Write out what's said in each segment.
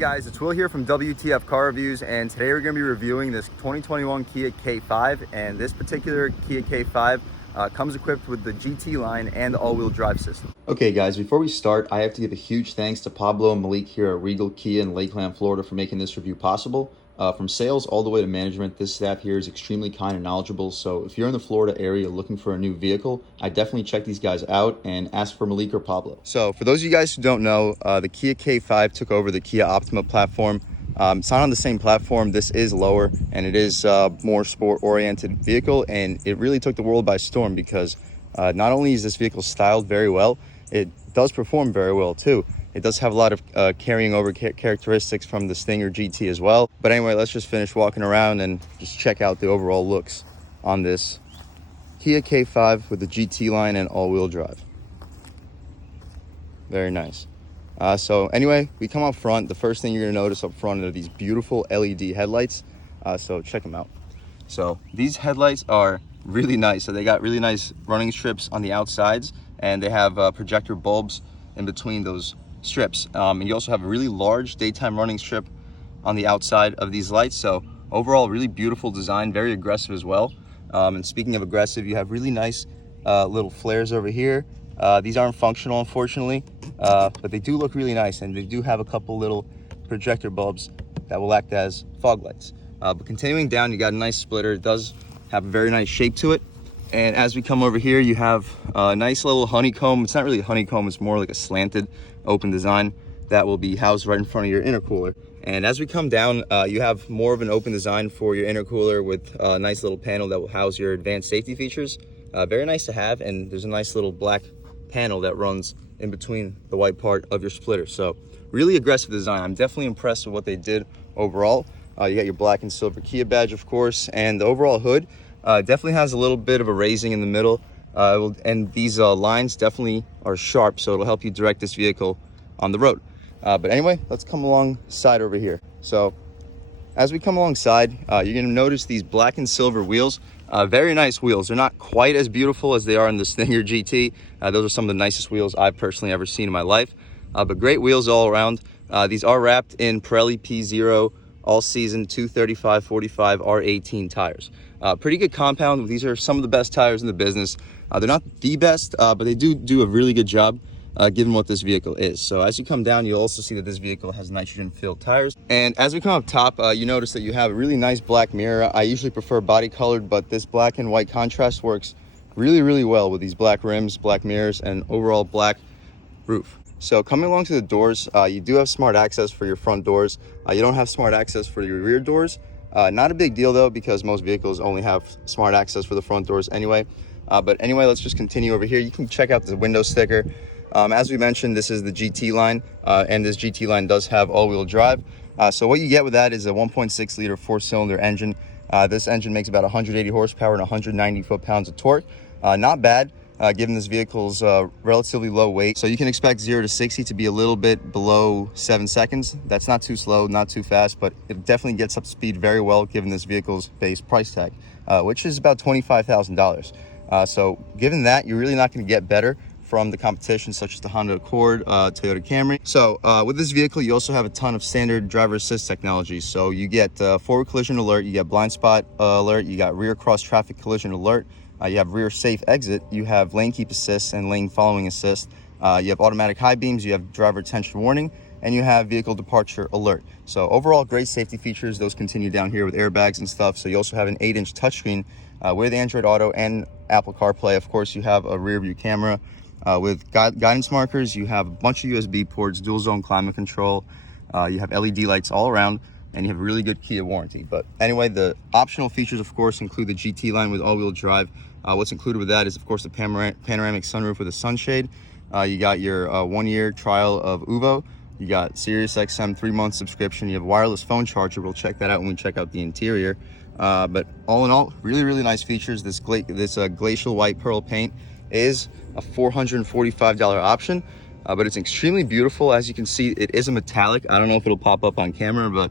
guys, it's Will here from W.T.F Car Reviews, and today we're going to be reviewing this 2021 Kia K5. And this particular Kia K5 comes equipped with the GT line and the all-wheel drive system. Okay guys, before we start, I have to give a huge thanks to Pablo and Malik here at Regal Kia in Lakeland, Florida for making this review possible. From sales all the way to management, this staff here is extremely kind and knowledgeable. So if you're in the Florida area looking for a new vehicle, I definitely check these guys out and ask for Malik or Pablo. So for those of you guys who don't know, the Kia K5 took over the Kia Optima platform. It's not on the same platform. This is lower and it is more sport-oriented vehicle, and it really took the world by storm because not only is this vehicle styled very well, it does perform very well too. It does have a lot of carrying over characteristics from the Stinger GT as well. But anyway, let's just finish walking around and just check out the overall looks on this Kia K5 with the GT line and all-wheel drive. Very nice. So anyway, we come up front. The first thing you're gonna notice up front are these beautiful LED headlights. So check them out. So these headlights are really nice. So they got really nice running strips on the outsides, and they have projector bulbs in between those strips, and you also have a really large daytime running strip on the outside of these lights. So overall, really beautiful design, very aggressive as well. And speaking of aggressive, you have really nice little flares over here. These aren't functional, unfortunately, but they do look really nice, and they do have a couple little projector bulbs that will act as fog lights. But continuing down, you got a nice splitter. It does have a very nice shape to it. And as we come over here, you have a nice little honeycomb. It's not really a honeycomb, it's more like a slanted open design that will be housed right in front of your intercooler. And as we come down, you have more of an open design for your intercooler with a nice little panel that will house your advanced safety features. Very nice to have, and there's a nice little black panel that runs in between the white part of your splitter. So really aggressive design. I'm definitely impressed with what they did overall. You got your black and silver Kia badge, of course, and the overall hood definitely has a little bit of a raising in the middle, and these lines definitely are sharp, so it'll help you direct this vehicle on the road. But anyway, let's come alongside over here. So as we come alongside, you're going to notice these black and silver wheels. Very nice wheels. They're not quite as beautiful as they are in the Stinger GT. Those are some of the nicest wheels I've personally ever seen in my life, but great wheels all around. These are wrapped in Pirelli P0 all-season 235/45 R18 tires. Pretty good compound. These are some of the best tires in the business. They're not the best, but they do a really good job given what this vehicle is. So as you come down, you'll also see that this vehicle has nitrogen-filled tires. And as we come up top, you notice that you have a really nice black mirror. I usually prefer body-colored, but this black and white contrast works really, really well with these black rims, black mirrors, and overall black roof. So coming along to the doors, you do have smart access for your front doors. You don't have smart access for your rear doors. Not a big deal though, because most vehicles only have smart access for the front doors anyway. But anyway, let's just continue over here. You can check out the window sticker. As we mentioned, this is the GT line, and this GT line does have all-wheel drive. So what you get with that is a 1.6 liter 4-cylinder engine. This engine makes about 180 horsepower and 190 foot-pounds of torque. Not bad. Given this vehicle's relatively low weight. So you can expect 0 to 60 to be a little bit below 7 seconds. That's not too slow, not too fast, but it definitely gets up to speed very well given this vehicle's base price tag, which is about $25,000. So given that, you're really not going to get better from the competition such as the Honda Accord, Toyota Camry. So with this vehicle, you also have a ton of standard driver assist technology. So you get forward collision alert, you get blind spot alert, you got rear cross traffic collision alert, you have rear safe exit, you have lane keep assist and lane following assist, you have automatic high beams, you have driver attention warning, and you have vehicle departure alert. So overall, great safety features. Those continue down here with airbags and stuff. So you also have an 8-inch touchscreen with Android Auto and Apple CarPlay. Of course, you have a rear view camera with guidance markers. You have a bunch of USB ports, dual zone climate control. You have LED lights all around, and you have a really good Kia warranty. But anyway, the optional features, of course, include the GT line with all-wheel drive. What's included with that is, of course, the panoramic sunroof with a sunshade. You got your 1-year trial of UVO. You got Sirius XM 3-month subscription. You have wireless phone charger. We'll check that out when we check out the interior. But all in all, really, really nice features. This glacial white pearl paint is a $445 option, but it's extremely beautiful. As you can see, it is a metallic. I don't know if it'll pop up on camera, but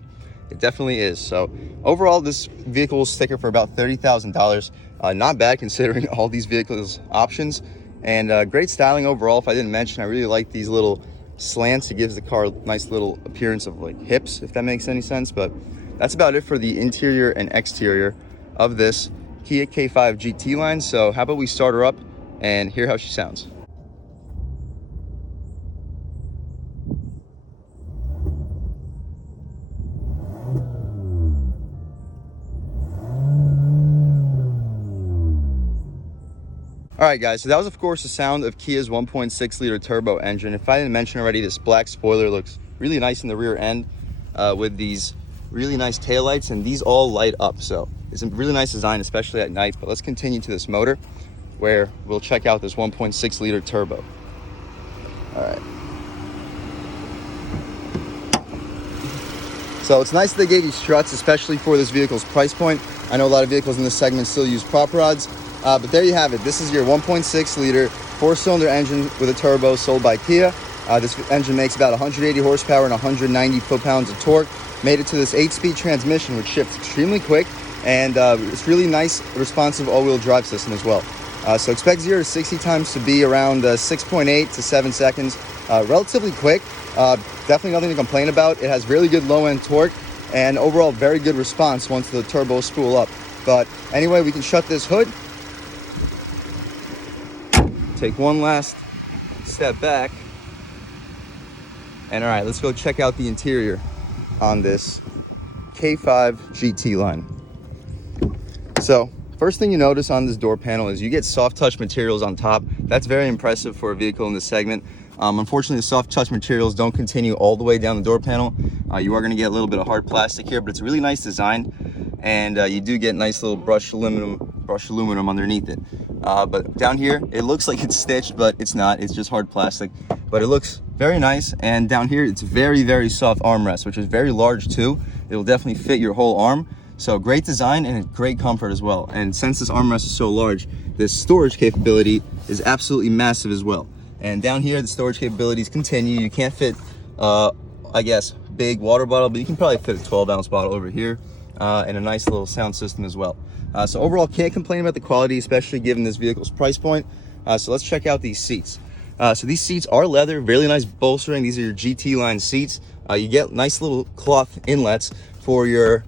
it definitely is. So overall, this vehicle will sticker for about $30,000. Not bad considering all these vehicles options, and great styling overall. If I didn't mention, I really like these little slants. It gives the car a nice little appearance of like hips, if that makes any sense. But that's about it for the interior and exterior of this Kia K5 GT line. So how about we start her up and hear how she sounds. All right, guys, so that was, of course, the sound of Kia's 1.6 liter turbo engine. If I didn't mention already, this black spoiler looks really nice in the rear end with these really nice taillights, and these all light up. So it's a really nice design, especially at night. But let's continue to this motor where we'll check out this 1.6 liter turbo. All right. So it's nice that they gave you struts, especially for this vehicle's price point. I know a lot of vehicles in this segment still use prop rods. But there you have it. This is your 1.6 liter 4-cylinder engine with a turbo sold by Kia. This engine makes about 180 horsepower and 190 foot-pounds of torque. Made it to this 8-speed transmission, which shifts extremely quick, and it's really nice, responsive all-wheel drive system as well. So expect 0 to 60 times to be around 6.8 to 7 seconds. Relatively quick. Definitely nothing to complain about. It has really good low-end torque and overall very good response once the turbos spool up. But anyway, we can shut this hood. Take one last step back, and all right, let's go check out the interior on this K5 GT line. So first thing you notice on this door panel is you get soft touch materials on top. That's very impressive for a vehicle in this segment. Unfortunately, the soft touch materials don't continue all the way down the door panel. You are going to get a little bit of hard plastic here, but it's a really nice design, and you do get nice little brushed aluminum underneath it. But down here, it looks like it's stitched, but it's not. It's just hard plastic, but it looks very nice. And down here, it's very, very soft armrest, which is very large too. It'll definitely fit your whole arm. So great design and great comfort as well. And since this armrest is so large, this storage capability is absolutely massive as well. And down here, the storage capabilities continue. You can't fit, I guess, big water bottle, but you can probably fit a 12-ounce bottle over here, and a nice little sound system as well. So overall, can't complain about the quality, especially given this vehicle's price point. So let's check out these seats. So these seats are leather, really nice bolstering. These are your GT line seats. You get nice little cloth inlets for your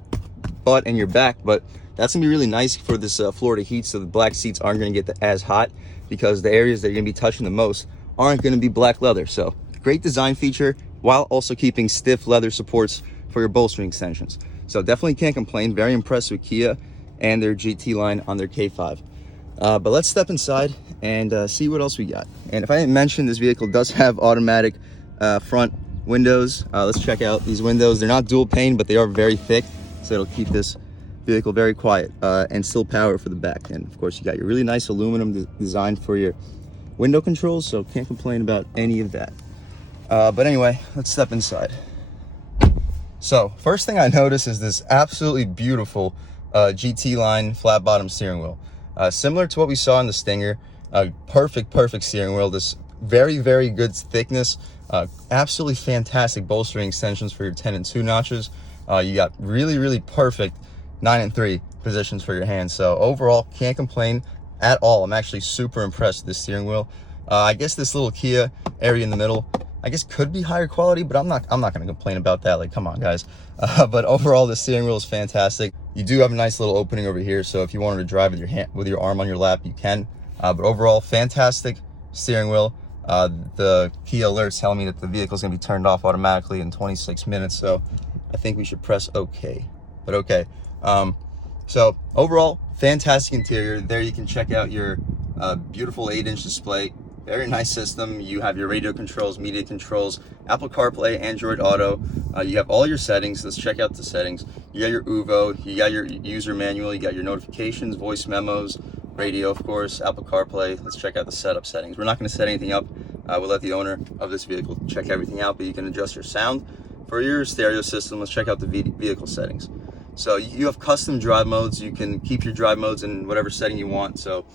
butt and your back, but that's gonna be really nice for this Florida heat, so the black seats aren't gonna get as hot because the areas that you're gonna be touching the most aren't gonna be black leather. So great design feature while also keeping stiff leather supports for your bolstering extensions. So definitely can't complain. Very impressed with Kia and their GT line on their K5. But let's step inside and see what else we got. And if I didn't mention, this vehicle does have automatic front windows. Let's check out these windows. They're not dual pane, but they are very thick, so it'll keep this vehicle very quiet and still power for the back. And of course, you got your really nice aluminum design for your window controls, so can't complain about any of that. But anyway, let's step inside. So first thing I notice is this absolutely beautiful GT line flat bottom steering wheel. Similar to what we saw in the Stinger, perfect steering wheel. This very, very good thickness, absolutely fantastic bolstering extensions for your 10 and 2 notches. You got really perfect 9 and 3 positions for your hands. So overall, can't complain at all. I'm actually super impressed with this steering wheel. I guess this little Kia area in the middle, I guess, could be higher quality, but I'm not going to complain about that. Like, come on, guys. But overall, the steering wheel is fantastic. You do have a nice little opening over here, so if you wanted to drive with your arm on your lap, you can. But overall, fantastic steering wheel. The Kia alert's telling me that the vehicle is going to be turned off automatically in 26 minutes, so I think we should press OK. But okay. So overall, fantastic interior. There you can check out your beautiful 8-inch display. Very nice system. You have your radio controls, media controls, Apple CarPlay, Android Auto. You have all your settings. Let's check out the settings. You got your UVO, you got your user manual, you got your notifications, voice memos, radio, of course, Apple CarPlay. Let's check out the setup settings. We're not going to set anything up. We'll let the owner of this vehicle check everything out, but you can adjust your sound for your stereo system. Let's check out the vehicle settings. So you have custom drive modes. You can keep your drive modes in whatever setting you want. So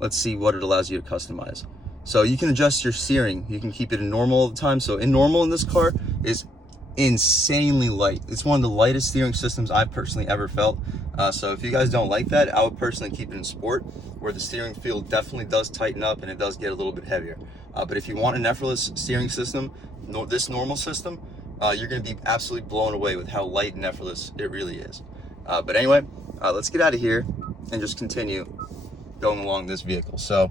let's see what it allows you to customize. So you can adjust your steering. You can keep it in normal all the time. So in normal in this car is insanely light. It's one of the lightest steering systems I've personally ever felt. So if you guys don't like that, I would personally keep it in sport, where the steering feel definitely does tighten up and it does get a little bit heavier. But if you want an effortless steering system, this normal system, you're going to be absolutely blown away with how light and effortless it really is. But anyway, let's get out of here and just continue going along this vehicle. So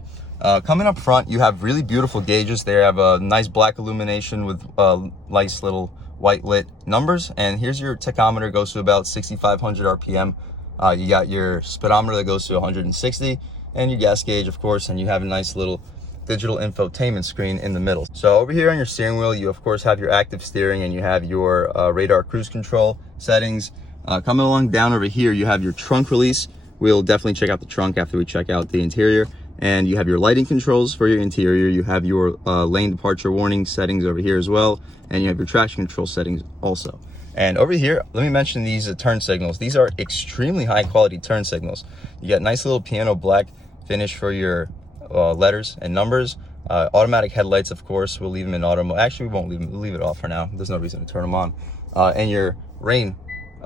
coming up front, you have really beautiful gauges. They have a nice black illumination with nice little white lit numbers. And here's your tachometer, goes to about 6,500 RPM. You got your speedometer that goes to 160, and your gas gauge, of course, and you have a nice little digital infotainment screen in the middle. So over here on your steering wheel, you of course have your active steering, and you have your radar cruise control settings. Coming along down over here, you have your trunk release. We'll definitely check out the trunk after we check out the interior. And you have your lighting controls for your interior. You have your lane departure warning settings over here as well. And you have your traction control settings also. And over here, let me mention these turn signals. These are extremely high quality turn signals. You got nice little piano black finish for your letters and numbers. Automatic headlights, of course, we'll leave them in auto mode. Actually, we won't leave them, we'll leave it off for now. There's no reason to turn them on. And your rain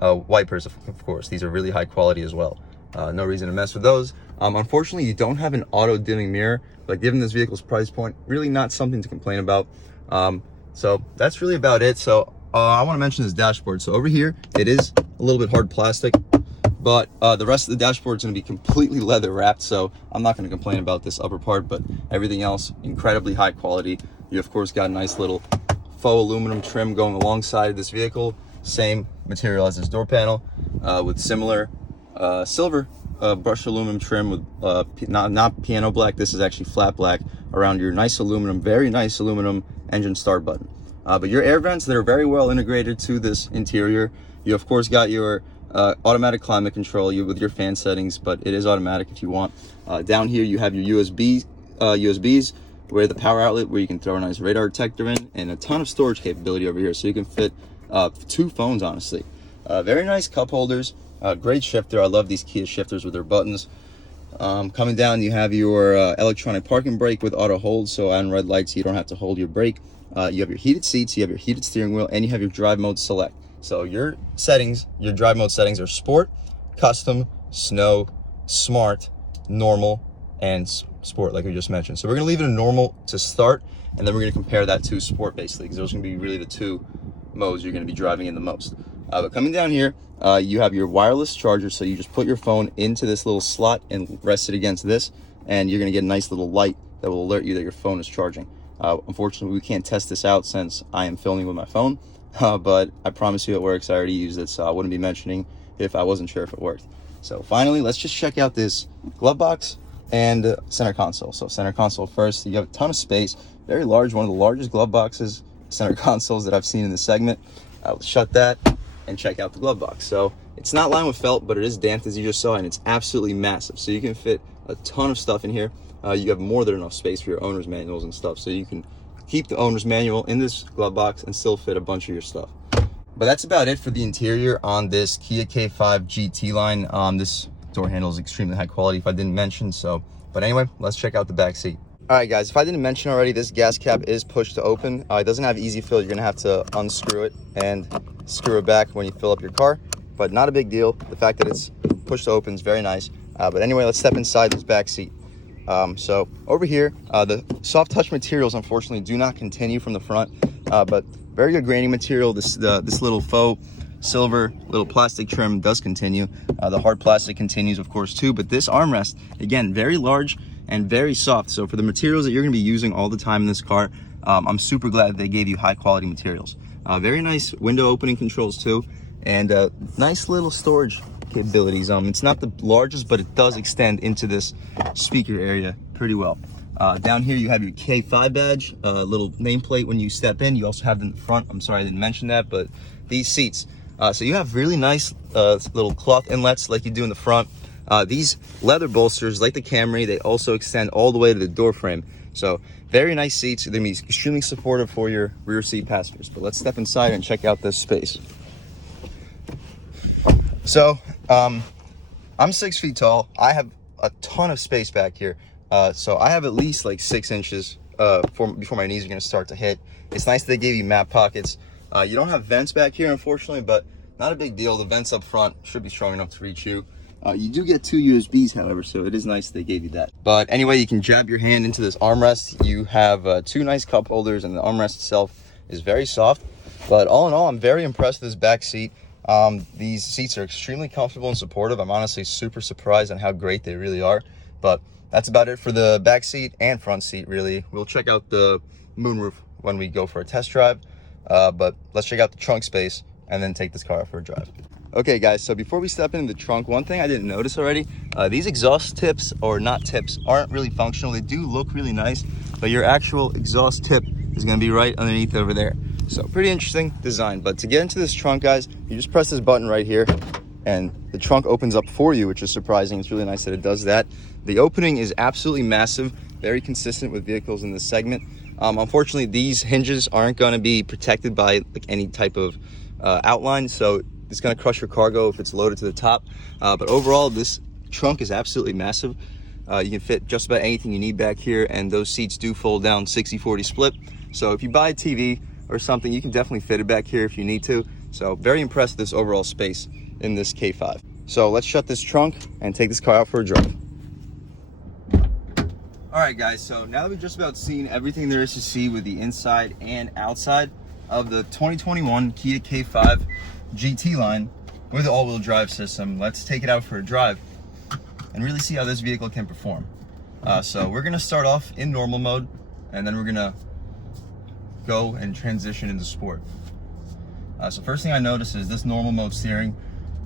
wipers, of course, these are really high quality as well. No reason to mess with those. Unfortunately, you don't have an auto dimming mirror, but given this vehicle's price point, really not something to complain about. So that's really about it. So I want to mention this dashboard. So over here, it is a little bit hard plastic, but the rest of the dashboard is going to be completely leather wrapped. So I'm not going to complain about this upper part, but everything else incredibly high quality. You of course got a nice little faux aluminum trim going alongside this vehicle. Same material as this door panel, with similar silver brushed aluminum trim with not piano black. This is actually flat black around your nice aluminum, very nice aluminum engine start button. But your air vents that are very well integrated to this interior. You of course got your automatic climate control with your fan settings, but it is automatic if you want. Down here you have your USBs, where the power outlet where you can throw a nice radar detector in, and a ton of storage capability over here, so you can fit 2 phones honestly. Very nice cup holders. Great shifter. I love these Kia shifters with their buttons. Coming down, you have your electronic parking brake with auto hold, so on red lights you don't have to hold your brake. You have your heated seats, you have your heated steering wheel, and you have your drive mode select. So your settings, your drive mode settings are sport, custom, snow, smart, normal, and sport, like we just mentioned. So we're going to leave it in normal to start, and then we're going to compare that to sport basically, because those are going to be really the 2 modes you're going to be driving in the most. But coming down here, you have your wireless charger, so you just put your phone into this little slot and rest it against this, and you're going to get a nice little light that will alert you that your phone is charging. Unfortunately, we can't test this out since I am filming with my phone, but I promise you it works. I already used it, so I wouldn't be mentioning if I wasn't sure if it worked. So finally, let's just check out this glove box and center console. So center console first. You have a ton of space, very large, one of the largest glove boxes, center consoles that I've seen in this segment. Let's shut that and check out the glove box. So it's not lined with felt, but it is damped as you just saw, and it's absolutely massive. So you can fit a ton of stuff in here. You have more than enough space for your owner's manuals and stuff, so you can keep the owner's manual in this glove box and still fit a bunch of your stuff. But that's about it for the interior on this Kia K5 GT line. This door handle is extremely high quality, if I didn't mention. So, but anyway, let's check out the back seat. All right, guys, if I didn't mention already, this gas cap is push to open. It doesn't have easy fill. You're gonna have to unscrew it and screw it back when you fill up your car, but not a big deal. The fact that it's push to open is very nice. But anyway, let's step inside this back seat. So over here, the soft touch materials unfortunately do not continue from the front, but very good graining material. This little faux silver little plastic trim does continue. The hard plastic continues of course too, but this armrest, again, very large and very soft. So for the materials that you're going to be using all the time in this car, I'm super glad that they gave you high quality materials. Very nice window opening controls too, and nice little storage capabilities. It's not the largest, but it does extend into this speaker area pretty well. Down here you have your K5 badge, little nameplate when you step in. You also have it in the front. I'm sorry I didn't mention that, but these seats. So you have really nice little cloth inlets like you do in the front. These leather bolsters, like the Camry, they also extend all the way to the door frame. So very nice seats. They're going to be extremely supportive for your rear seat passengers. But let's step inside and check out this space. So I'm 6 feet tall. I have a ton of space back here. So I have at least like 6 inches before my knees are going to start to hit. It's nice that they gave you map pockets. You don't have vents back here, unfortunately, but not a big deal. The vents up front should be strong enough to reach you. You do get 2 USBs, however, so it is nice they gave you that. But anyway, you can jab your hand into this armrest. You have 2 nice cup holders, and the armrest itself is very soft. But all in all, I'm very impressed with this back seat. These seats are extremely comfortable and supportive. I'm honestly super surprised on how great they really are. But that's about it for the back seat and front seat, really. We'll check out the moonroof when we go for a test drive. But let's check out the trunk space and then take this car out for a drive. Okay guys, so before we step into the trunk, one thing I didn't notice already, these exhaust tips, or not tips, aren't really functional. They do look really nice, but your actual exhaust tip is gonna be right underneath over there. So pretty interesting design. But to get into this trunk, guys, you just press this button right here and the trunk opens up for you, which is surprising. It's really nice that it does that. The opening is absolutely massive, very consistent with vehicles in this segment. Unfortunately, these hinges aren't gonna be protected by like any type of outline, so it's going to crush your cargo if it's loaded to the top. But overall, this trunk is absolutely massive. You can fit just about anything you need back here, and those seats do fold down 60-40 split. So if you buy a TV or something, you can definitely fit it back here if you need to. So very impressed with this overall space in this K5. So let's shut this trunk and take this car out for a drive. All right, guys, so now that we've just about seen everything there is to see with the inside and outside of the 2021 Kia K5 GT line with the all-wheel drive system, let's take it out for a drive and really see how this vehicle can perform. So we're gonna start off in normal mode, and then we're gonna go and transition into sport. So first thing I noticed is this normal mode steering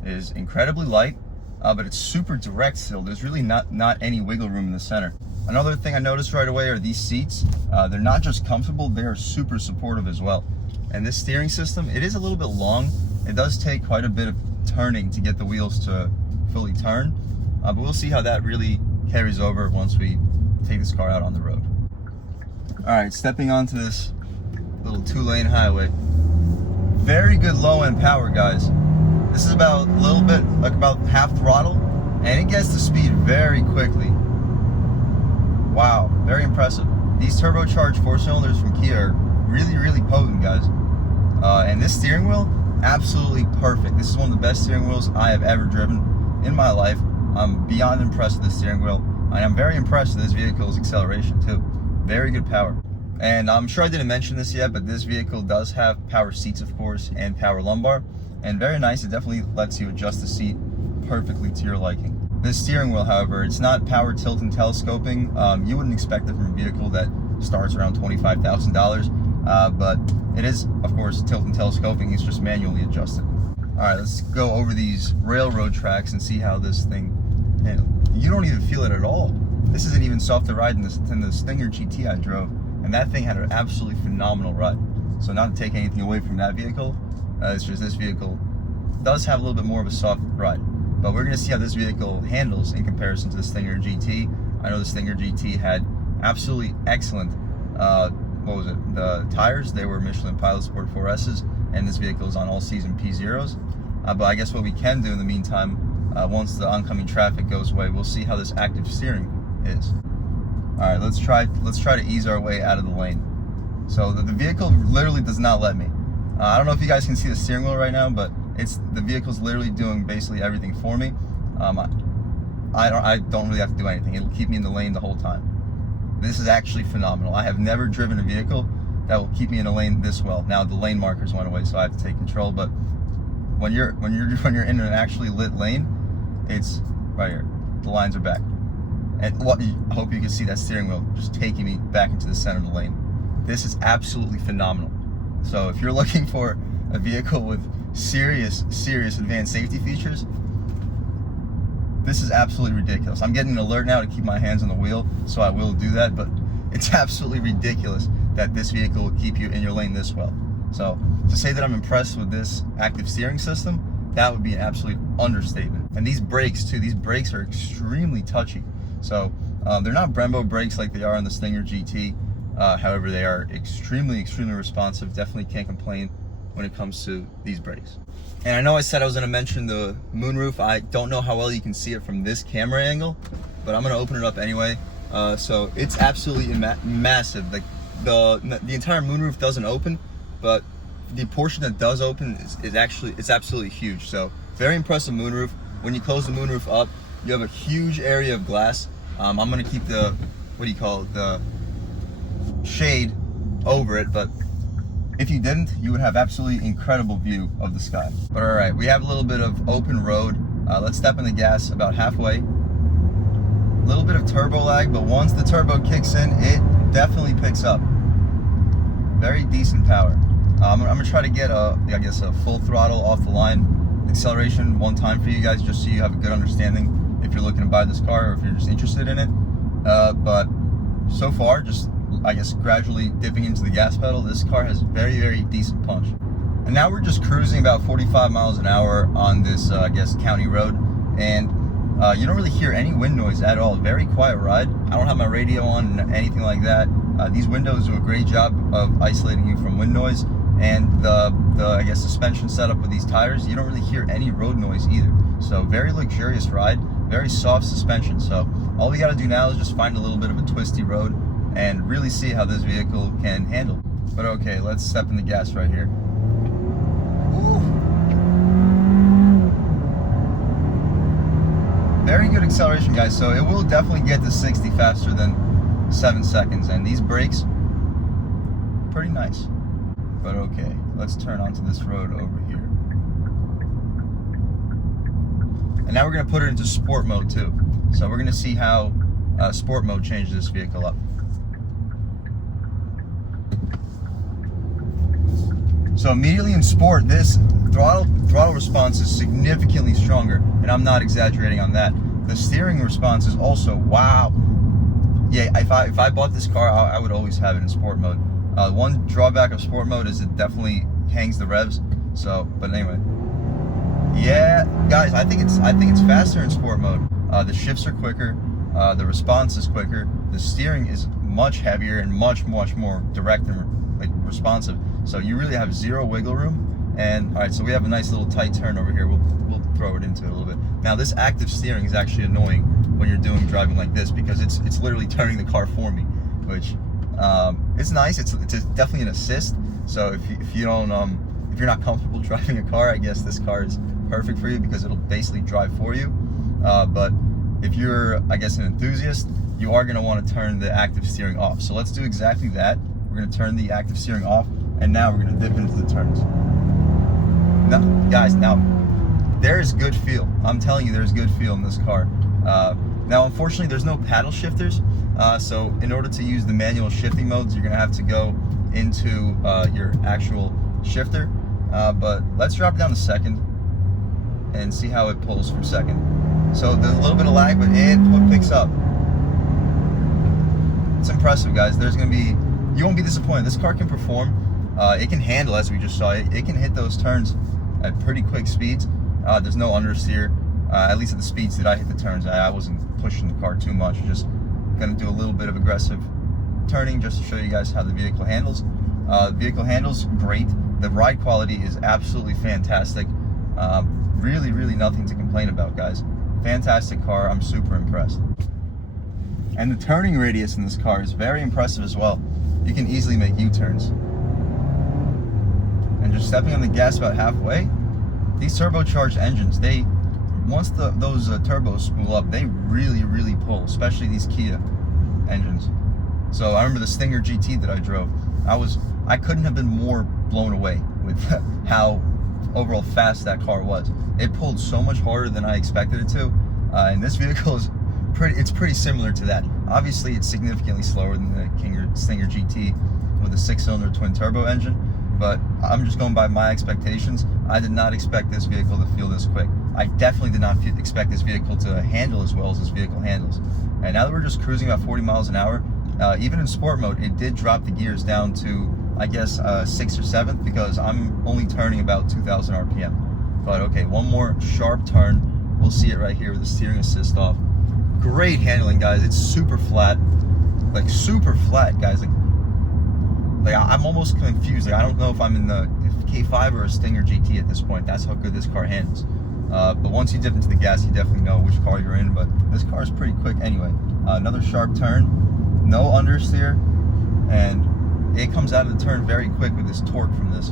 is incredibly light, but it's super direct still. There's really not any wiggle room in the center. Another thing I noticed right away are these seats. They're not just comfortable, they are super supportive as well. And this steering system, it is a little bit long. It does take quite a bit of turning to get the wheels to fully turn, but we'll see how that really carries over once we take this car out on the road. All right, stepping onto this little 2-lane highway. Very good low-end power, guys. This is about a little bit, like about half throttle, and it gets to speed very quickly. Wow, very impressive. These turbocharged 4-cylinders from Kia are really, really potent, guys. And this steering wheel, absolutely perfect. This is one of the best steering wheels I have ever driven in my life. I'm beyond impressed with this steering wheel. I am very impressed with this vehicle's acceleration too. Very good power. And I'm sure I didn't mention this yet, but this vehicle does have power seats, of course, and power lumbar. And very nice, it definitely lets you adjust the seat perfectly to your liking. This steering wheel, however, it's not power tilt and telescoping. You wouldn't expect it from a vehicle that starts around $25,000, but it is, of course, tilt and telescoping. It's just manually adjusted. All right, let's go over these railroad tracks and see how this thing, you don't even feel it at all. This isn't even soft to ride than the Stinger GT I drove, and that thing had an absolutely phenomenal ride. So not to take anything away from that vehicle, it's just this vehicle does have a little bit more of a soft ride. But we're gonna see how this vehicle handles in comparison to the Stinger GT. I know the Stinger GT had absolutely excellent, what was it? The tires, they were Michelin Pilot Sport 4S's, and this vehicle is on all-season P0s. But I guess what we can do in the meantime, once the oncoming traffic goes away, we'll see how this active steering is. All right, let's try to ease our way out of the lane. So the vehicle literally does not let me. I don't know if you guys can see the steering wheel right now, but the vehicle's literally doing basically everything for me. I don't really have to do anything. It'll keep me in the lane the whole time. This is actually phenomenal. I have never driven a vehicle that will keep me in a lane this well. Now the lane markers went away, so I have to take control. But when you're in an actually lit lane, it's right here. The lines are back, and I hope you can see that steering wheel just taking me back into the center of the lane. This is absolutely phenomenal. So if you're looking for a vehicle with serious advanced safety features, this is absolutely ridiculous. I'm getting an alert now to keep my hands on the wheel, so I will do that, but it's absolutely ridiculous that this vehicle will keep you in your lane this well. So to say that I'm impressed with this active steering system, that would be an absolute understatement. And these brakes too, these brakes are extremely touchy. So they're not Brembo brakes like they are on the Stinger GT. However, they are extremely responsive. Definitely can't complain when it comes to these brakes. And I know I said I was gonna mention the moonroof. I don't know how well you can see it from this camera angle, but I'm gonna open it up anyway. So it's absolutely massive. Like the entire moonroof doesn't open, but the portion that does open is actually, it's absolutely huge. So very impressive moonroof. When you close the moonroof up, you have a huge area of glass. I'm gonna keep the, what do you call it, the shade over it, but if you didn't, you would have absolutely incredible view of the sky. But all right, we have a little bit of open road. Let's step in the gas about halfway. A little bit of turbo lag, but once the turbo kicks in, it definitely picks up. Very decent power. I'm gonna try to get I guess a full throttle off the line acceleration one time for you guys, just so you have a good understanding if you're looking to buy this car or if you're just interested in it. But so far, just I guess gradually dipping into the gas pedal, this car has very, very decent punch. And now we're just cruising about 45 miles an hour on this, I guess, county road. And you don't really hear any wind noise at all. Very quiet ride. I don't have my radio on, anything like that. These windows do a great job of isolating you from wind noise. And the I guess, suspension setup with these tires, you don't really hear any road noise either. So very luxurious ride, very soft suspension. So all we gotta do now is just find a little bit of a twisty road and really see how this vehicle can handle. But okay, let's step in the gas right here. Ooh. Very good acceleration, guys. So it will definitely get to 60 faster than 7 seconds. And these brakes, pretty nice. But okay, let's turn onto this road over here. And now we're gonna put it into sport mode too. So we're gonna see how sport mode changes this vehicle up. So immediately in sport, this throttle response is significantly stronger, and I'm not exaggerating on that. The steering response is also, wow. Yeah, if I bought this car, I would always have it in sport mode. One drawback of sport mode is it definitely hangs the revs. So, but anyway, yeah, guys, I think it's faster in sport mode. The shifts are quicker, the response is quicker, the steering is much heavier and much more direct and like responsive. So you really have zero wiggle room. And all right, so we have a nice little tight turn over here. We'll throw it into it a little bit. Now this active steering is actually annoying when you're driving like this, because it's literally turning the car for me, which it's nice. It's definitely an assist. So if you're not comfortable driving a car, I guess this car is perfect for you, because it'll basically drive for you. But if you're, I guess, an enthusiast, you are going to want to turn the active steering off. So let's do exactly that. We're going to turn the active steering off, and now we're going to dip into the turns. Now, guys, now there is good feel. I'm telling you, there's good feel in this car. Now, unfortunately, there's no paddle shifters. So in order to use the manual shifting modes, you're going to have to go into your actual shifter. But let's drop it down to second and see how it pulls from second. So there's a little bit of lag, but it picks up. It's impressive, guys. You won't be disappointed. This car can perform. It can handle, as we just saw. It can hit those turns at pretty quick speeds. There's no understeer, at least at the speeds that I hit the turns. I wasn't pushing the car too much. Just gonna do a little bit of aggressive turning just to show you guys how the vehicle handles. The vehicle handles great. The ride quality is absolutely fantastic. Really nothing to complain about, guys. Fantastic car. I'm super impressed. And the turning radius in this car is very impressive as well. You can easily make U-turns. And just stepping on the gas about halfway, these turbocharged engines, once those turbos spool up, they really pull, especially these Kia engines. So I remember the Stinger GT that I drove. I couldn't have been more blown away with how overall fast that car was. It pulled so much harder than I expected it to. And this vehicle is pretty similar to that. Obviously, it's significantly slower than the Stinger GT with a 6-cylinder twin turbo engine. But I'm just going by my expectations. I did not expect this vehicle to feel this quick. I definitely did not expect this vehicle to handle as well as this vehicle handles. And now that we're just cruising about 40 miles an hour, even in sport mode, it did drop the gears down to, I guess, 6th or 7th, because I'm only turning about 2,000 RPM. But okay, one more sharp turn. We'll see it right here with the steering assist off. Great handling, guys. It's super flat, like super flat, guys. Like I'm almost confused. Like, I don't know if I'm in the K5 or a Stinger GT at this point. That's how good this car handles. But once you dip into the gas, you definitely know which car you're in. But this car is pretty quick anyway. Another sharp turn, no understeer, and it comes out of the turn very quick with this torque from this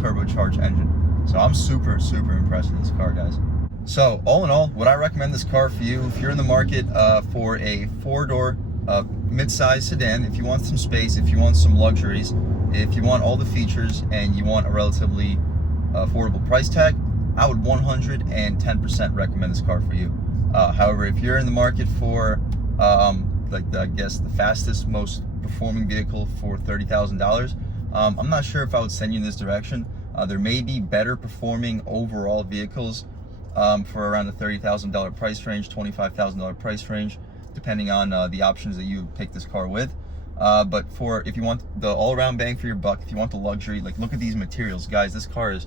turbocharged engine. So I'm super impressed with this car, guys. So all in all, would I recommend this car for you if you're in the market for a 4-door mid-size sedan? If you want some space, if you want some luxuries, if you want all the features, and you want a relatively affordable price tag, I would 110% recommend this car for you. However, if you're in the market for I guess the fastest, most performing vehicle for $30,000, I'm not sure if I would send you in this direction. There may be better performing overall vehicles for around the $30,000 price range, $25,000 price range, depending on the options that you pick this car with. But if you want the all-around bang for your buck, if you want the luxury, like, look at these materials, guys. This car is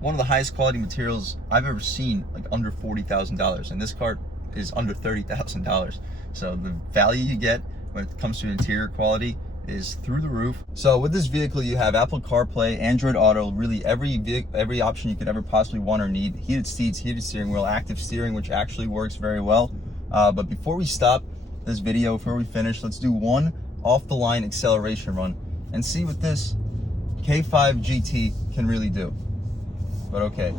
one of the highest quality materials I've ever seen, like under $40,000, and this car is under $30,000. So the value you get when it comes to interior quality is through the roof. So with this vehicle, you have Apple CarPlay, Android Auto, really every option you could ever possibly want or need. Heated seats, heated steering wheel, active steering, which actually works very well. But before we stop this video, before we finish, let's do one off-the-line acceleration run and see what this K5 GT can really do. But okay,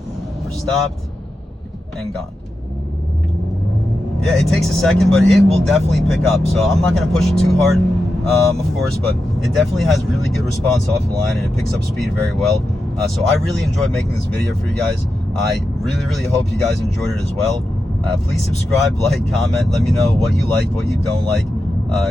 we're stopped and gone. Yeah, it takes a second, but it will definitely pick up. So I'm not gonna push it too hard, of course, but it definitely has really good response off the line, and it picks up speed very well. So I really enjoyed making this video for you guys. I really hope you guys enjoyed it as well. Please subscribe, like, comment, let me know what you like, what you don't like.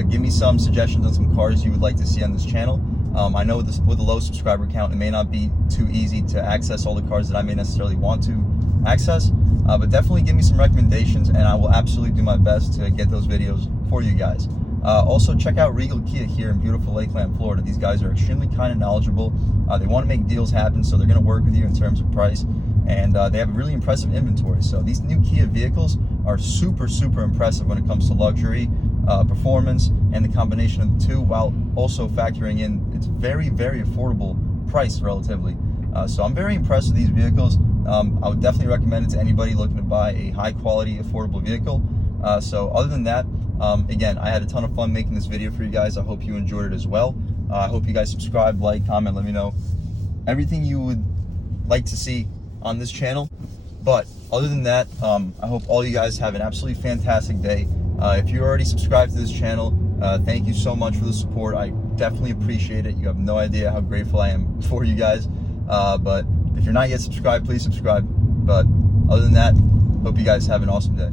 Give me some suggestions on some cars you would like to see on this channel. I know with a low subscriber count, it may not be too easy to access all the cars that I may necessarily want to access, but definitely give me some recommendations, and I will absolutely do my best to get those videos for you guys. Also, check out Regal Kia here in beautiful Lakeland, Florida. These guys are extremely kind and knowledgeable. They want to make deals happen, so they're going to work with you in terms of price, and they have a really impressive inventory. So these new Kia vehicles are super impressive when it comes to luxury, performance, and the combination of the two, while also factoring in its very affordable price relatively. So I'm very impressed with these vehicles. I would definitely recommend it to anybody looking to buy a high quality, affordable vehicle. So other than that, again, I had a ton of fun making this video for you guys. I hope you enjoyed it as well. I hope you guys subscribe, like, comment, let me know everything you would like to see on this channel. But other than that, I hope all you guys have an absolutely fantastic day. If you're already subscribed to this channel, thank you so much for the support. I definitely appreciate it. You have no idea how grateful I am for you guys. But if you're not yet subscribed, please subscribe. But other than that, hope you guys have an awesome day.